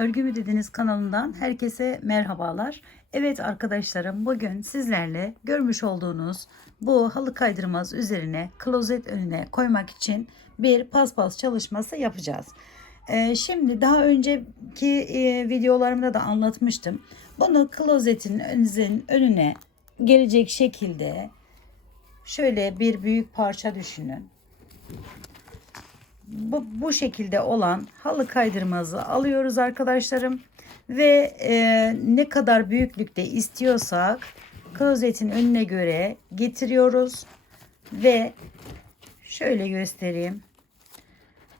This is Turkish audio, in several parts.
Örgü mü dediniz kanalından herkese merhabalar. Evet arkadaşlarım bugün sizlerle görmüş olduğunuz bu halı kaydırmaz üzerine klozet önüne koymak için bir paspas çalışması yapacağız. Ee, şimdi daha önceki e, videolarımda da anlatmıştım. Bunu klozetin önüne gelecek şekilde şöyle bir büyük parça düşünün bu, bu şekilde olan halı kaydırmazı alıyoruz arkadaşlarım. Ve e, ne kadar büyüklükte istiyorsak klozetin önüne göre getiriyoruz. Ve şöyle göstereyim.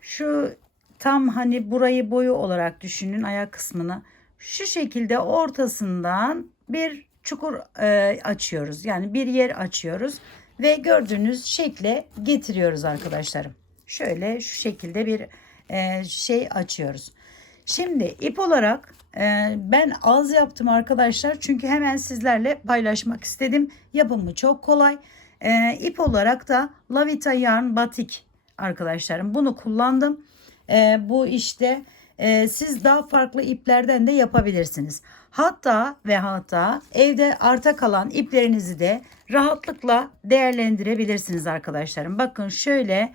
Şu tam hani burayı boyu olarak düşünün ayak kısmını. Şu şekilde ortasından bir çukur e, açıyoruz. Yani bir yer açıyoruz. Ve gördüğünüz şekle getiriyoruz arkadaşlarım şöyle şu şekilde bir e, şey açıyoruz. Şimdi ip olarak e, ben az yaptım arkadaşlar çünkü hemen sizlerle paylaşmak istedim. Yapımı çok kolay. E, ip olarak da Lavita Yarn Batik arkadaşlarım bunu kullandım. E, bu işte e, siz daha farklı iplerden de yapabilirsiniz. Hatta ve hatta evde arta kalan iplerinizi de rahatlıkla değerlendirebilirsiniz arkadaşlarım. Bakın şöyle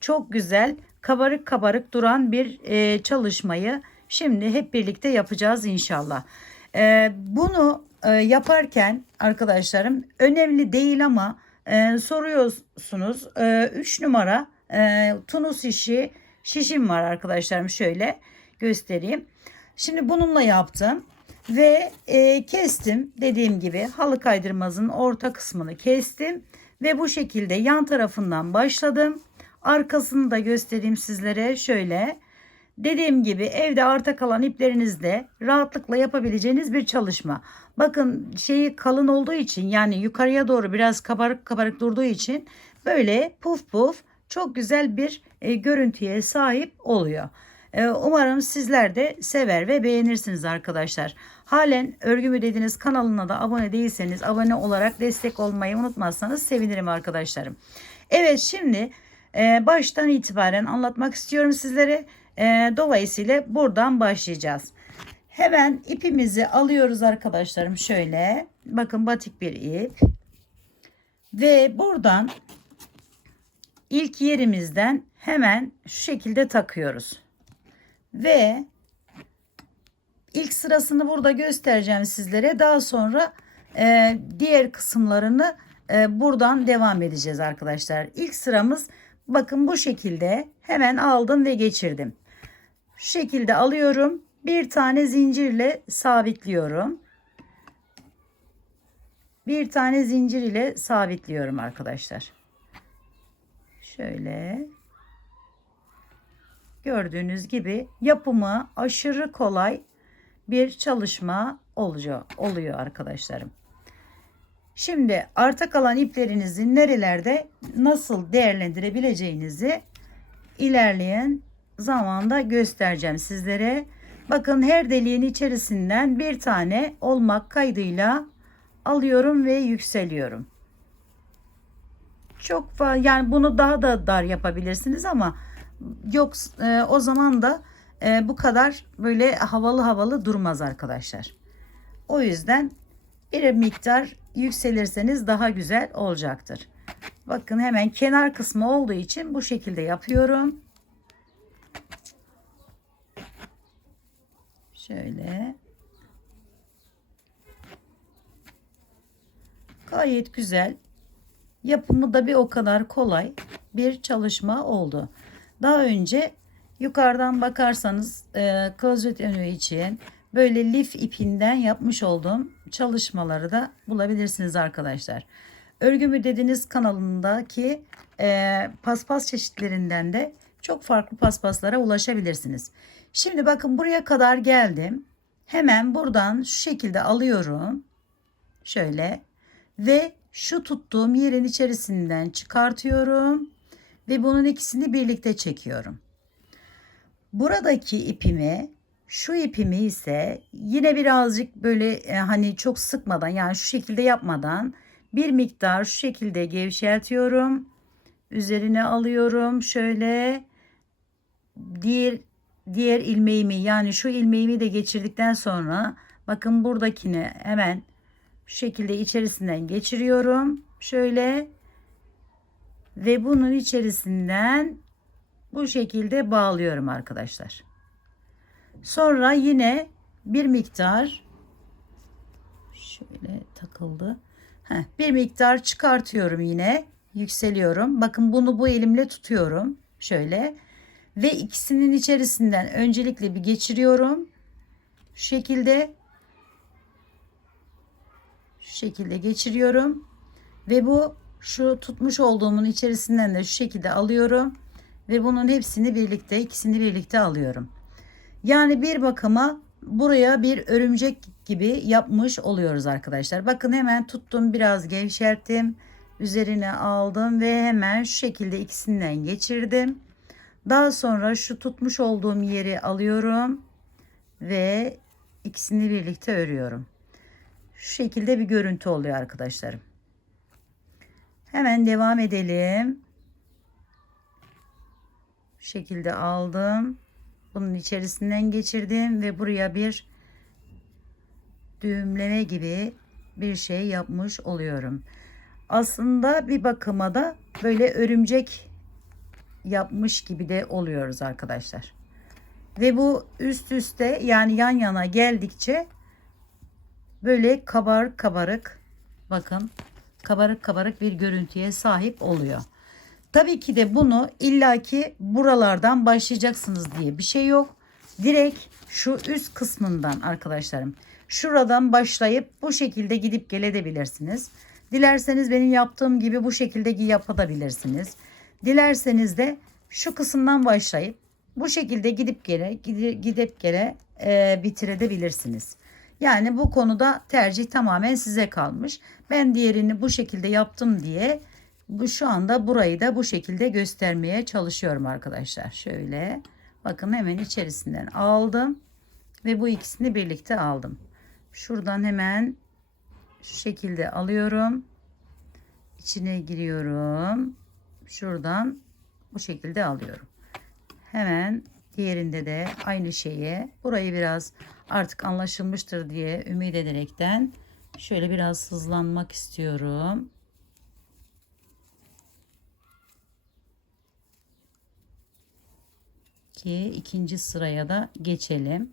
çok güzel kabarık kabarık duran bir e, çalışmayı şimdi hep birlikte yapacağız inşallah. E, bunu e, yaparken arkadaşlarım önemli değil ama e, soruyorsunuz 3 e, numara e, tunus işi şişim var arkadaşlarım şöyle göstereyim. Şimdi bununla yaptım ve e, kestim dediğim gibi halı kaydırmazın orta kısmını kestim ve bu şekilde yan tarafından başladım Arkasını da göstereyim sizlere şöyle. Dediğim gibi evde arta kalan iplerinizde rahatlıkla yapabileceğiniz bir çalışma. Bakın şeyi kalın olduğu için yani yukarıya doğru biraz kabarık kabarık durduğu için böyle puf puf çok güzel bir e, görüntüye sahip oluyor. E, umarım sizler de sever ve beğenirsiniz arkadaşlar. Halen örgü mü dediniz kanalına da abone değilseniz abone olarak destek olmayı unutmazsanız sevinirim arkadaşlarım. Evet şimdi e, baştan itibaren anlatmak istiyorum sizlere. E, dolayısıyla buradan başlayacağız. Hemen ipimizi alıyoruz arkadaşlarım şöyle. Bakın batik bir ip. Ve buradan ilk yerimizden hemen şu şekilde takıyoruz. Ve ilk sırasını burada göstereceğim sizlere. Daha sonra e, diğer kısımlarını e, buradan devam edeceğiz arkadaşlar. İlk sıramız Bakın bu şekilde hemen aldım ve geçirdim. Şu şekilde alıyorum. Bir tane zincirle sabitliyorum. Bir tane zincir ile sabitliyorum arkadaşlar. Şöyle. Gördüğünüz gibi yapımı aşırı kolay bir çalışma oluyor, oluyor arkadaşlarım. Şimdi arta kalan iplerinizi nerelerde nasıl değerlendirebileceğinizi ilerleyen zamanda göstereceğim sizlere. Bakın her deliğin içerisinden bir tane olmak kaydıyla alıyorum ve yükseliyorum. Çok yani bunu daha da dar yapabilirsiniz ama yok e, o zaman da e, bu kadar böyle havalı havalı durmaz arkadaşlar. O yüzden bir miktar yükselirseniz daha güzel olacaktır. Bakın hemen kenar kısmı olduğu için bu şekilde yapıyorum. Şöyle. Gayet güzel. Yapımı da bir o kadar kolay bir çalışma oldu. Daha önce yukarıdan bakarsanız e, klozet önü için böyle lif ipinden yapmış olduğum çalışmaları da bulabilirsiniz arkadaşlar. Örgü mü dediniz kanalındaki e, paspas çeşitlerinden de çok farklı paspaslara ulaşabilirsiniz. Şimdi bakın buraya kadar geldim. Hemen buradan şu şekilde alıyorum. Şöyle ve şu tuttuğum yerin içerisinden çıkartıyorum ve bunun ikisini birlikte çekiyorum. Buradaki ipimi şu ipimi ise yine birazcık böyle e, hani çok sıkmadan yani şu şekilde yapmadan bir miktar şu şekilde gevşeltiyorum. Üzerine alıyorum şöyle diğer diğer ilmeğimi yani şu ilmeğimi de geçirdikten sonra bakın buradakini hemen şu şekilde içerisinden geçiriyorum. Şöyle ve bunun içerisinden bu şekilde bağlıyorum arkadaşlar. Sonra yine bir miktar şöyle takıldı. Heh, bir miktar çıkartıyorum yine. Yükseliyorum. Bakın bunu bu elimle tutuyorum. Şöyle. Ve ikisinin içerisinden öncelikle bir geçiriyorum. Şu şekilde. Şu şekilde geçiriyorum. Ve bu şu tutmuş olduğumun içerisinden de şu şekilde alıyorum. Ve bunun hepsini birlikte ikisini birlikte alıyorum. Yani bir bakıma buraya bir örümcek gibi yapmış oluyoruz arkadaşlar. Bakın hemen tuttum biraz gevşerttim. Üzerine aldım ve hemen şu şekilde ikisinden geçirdim. Daha sonra şu tutmuş olduğum yeri alıyorum ve ikisini birlikte örüyorum. Şu şekilde bir görüntü oluyor arkadaşlarım. Hemen devam edelim. Şu şekilde aldım. Bunun içerisinden geçirdim ve buraya bir düğümleme gibi bir şey yapmış oluyorum. Aslında bir bakıma da böyle örümcek yapmış gibi de oluyoruz arkadaşlar. Ve bu üst üste yani yan yana geldikçe böyle kabar kabarık bakın kabarık kabarık bir görüntüye sahip oluyor. Tabii ki de bunu illaki buralardan başlayacaksınız diye bir şey yok. Direkt şu üst kısmından arkadaşlarım. Şuradan başlayıp bu şekilde gidip gelebilirsiniz. Dilerseniz benim yaptığım gibi bu şekilde yapabilirsiniz. Dilerseniz de şu kısımdan başlayıp bu şekilde gidip gele gidip gele e, bitirebilirsiniz. Yani bu konuda tercih tamamen size kalmış. Ben diğerini bu şekilde yaptım diye bu şu anda burayı da bu şekilde göstermeye çalışıyorum arkadaşlar. Şöyle bakın hemen içerisinden aldım ve bu ikisini birlikte aldım. Şuradan hemen şu şekilde alıyorum. İçine giriyorum. Şuradan bu şekilde alıyorum. Hemen diğerinde de aynı şeyi burayı biraz artık anlaşılmıştır diye ümit ederekten şöyle biraz hızlanmak istiyorum. Ki ikinci sıraya da geçelim.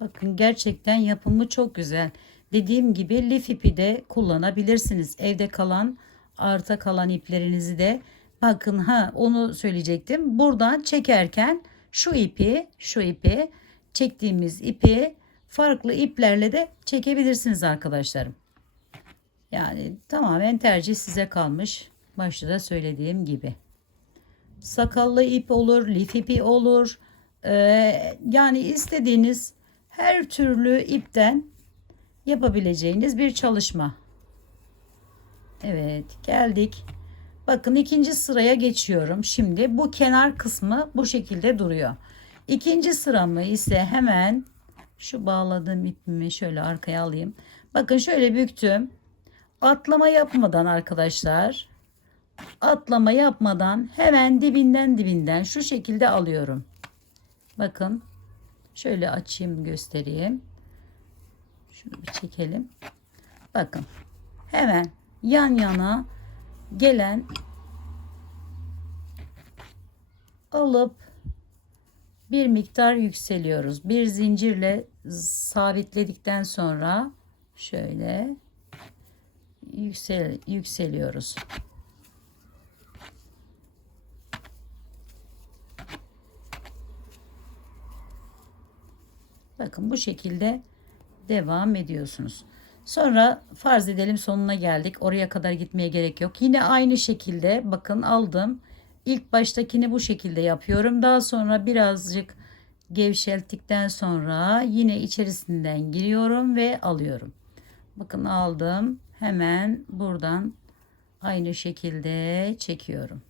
Bakın gerçekten yapımı çok güzel. Dediğim gibi lif ipi de kullanabilirsiniz. Evde kalan arta kalan iplerinizi de bakın ha onu söyleyecektim. Buradan çekerken şu ipi şu ipi çektiğimiz ipi farklı iplerle de çekebilirsiniz arkadaşlarım. Yani tamamen tercih size kalmış. Başta da söylediğim gibi. Sakallı ip olur, lif ipi olur. Ee, yani istediğiniz her türlü ipten yapabileceğiniz bir çalışma. Evet geldik. Bakın ikinci sıraya geçiyorum. Şimdi bu kenar kısmı bu şekilde duruyor. İkinci sıramı ise hemen şu bağladığım ipimi şöyle arkaya alayım. Bakın şöyle büktüm. Atlama yapmadan arkadaşlar. Atlama yapmadan hemen dibinden dibinden şu şekilde alıyorum. Bakın Şöyle açayım göstereyim. Şunu bir çekelim. Bakın. Hemen yan yana gelen alıp bir miktar yükseliyoruz. Bir zincirle sabitledikten sonra şöyle yüksel yükseliyoruz. Bakın bu şekilde devam ediyorsunuz. Sonra farz edelim sonuna geldik. Oraya kadar gitmeye gerek yok. Yine aynı şekilde bakın aldım. İlk baştakini bu şekilde yapıyorum. Daha sonra birazcık gevşelttikten sonra yine içerisinden giriyorum ve alıyorum. Bakın aldım. Hemen buradan aynı şekilde çekiyorum.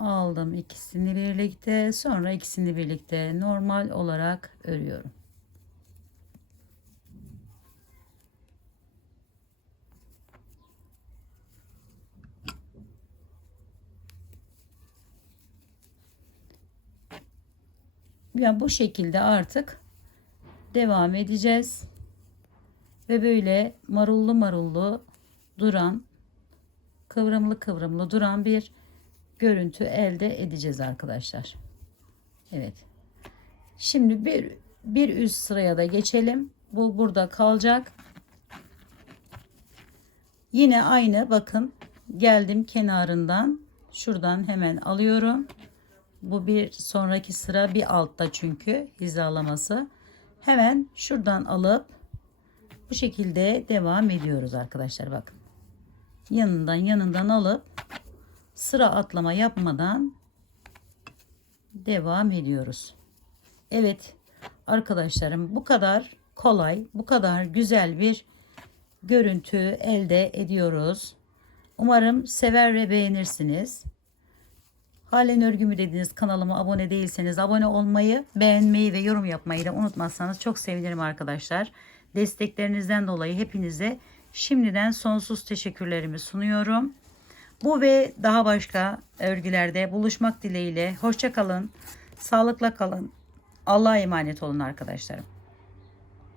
aldım ikisini birlikte sonra ikisini birlikte normal olarak örüyorum. Yani bu şekilde artık devam edeceğiz. Ve böyle marullu marullu duran kıvrımlı kıvrımlı duran bir görüntü elde edeceğiz arkadaşlar. Evet. Şimdi bir bir üst sıraya da geçelim. Bu burada kalacak. Yine aynı bakın geldim kenarından şuradan hemen alıyorum. Bu bir sonraki sıra bir altta çünkü hizalaması. Hemen şuradan alıp bu şekilde devam ediyoruz arkadaşlar bakın. Yanından yanından alıp sıra atlama yapmadan devam ediyoruz. Evet arkadaşlarım bu kadar kolay, bu kadar güzel bir görüntü elde ediyoruz. Umarım sever ve beğenirsiniz. Halen örgümü dediğiniz kanalıma abone değilseniz abone olmayı, beğenmeyi ve yorum yapmayı da unutmazsanız çok sevinirim arkadaşlar. Desteklerinizden dolayı hepinize şimdiden sonsuz teşekkürlerimi sunuyorum. Bu ve daha başka örgülerde buluşmak dileğiyle. Hoşça kalın. Sağlıkla kalın. Allah'a emanet olun arkadaşlarım.